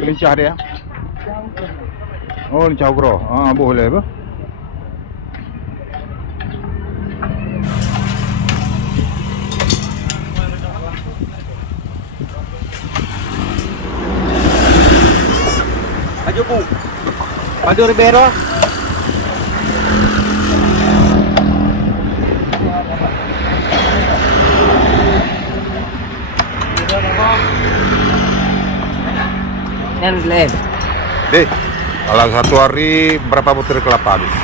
lincah dia. Oh, lincah ukra. Boleh apa? Maju Bu. Maju Ribeiro. Nen. Deh, kalau satu hari berapa butir kelapa habis?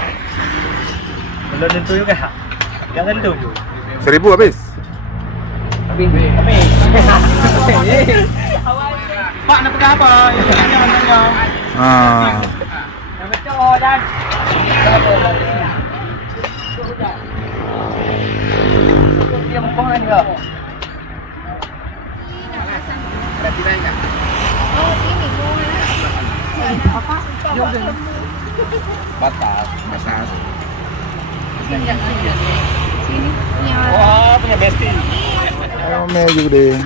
Belum tentu juga. Jangan tentu. 1000 habis? Habis. Pak nak pegang apa? Yang betul dan. Dia mempunyai juga. Berarti banyak. Oh, ini bunga. Apa? Batas. Sini. Wah, punya bestie. Ayo, juga deh.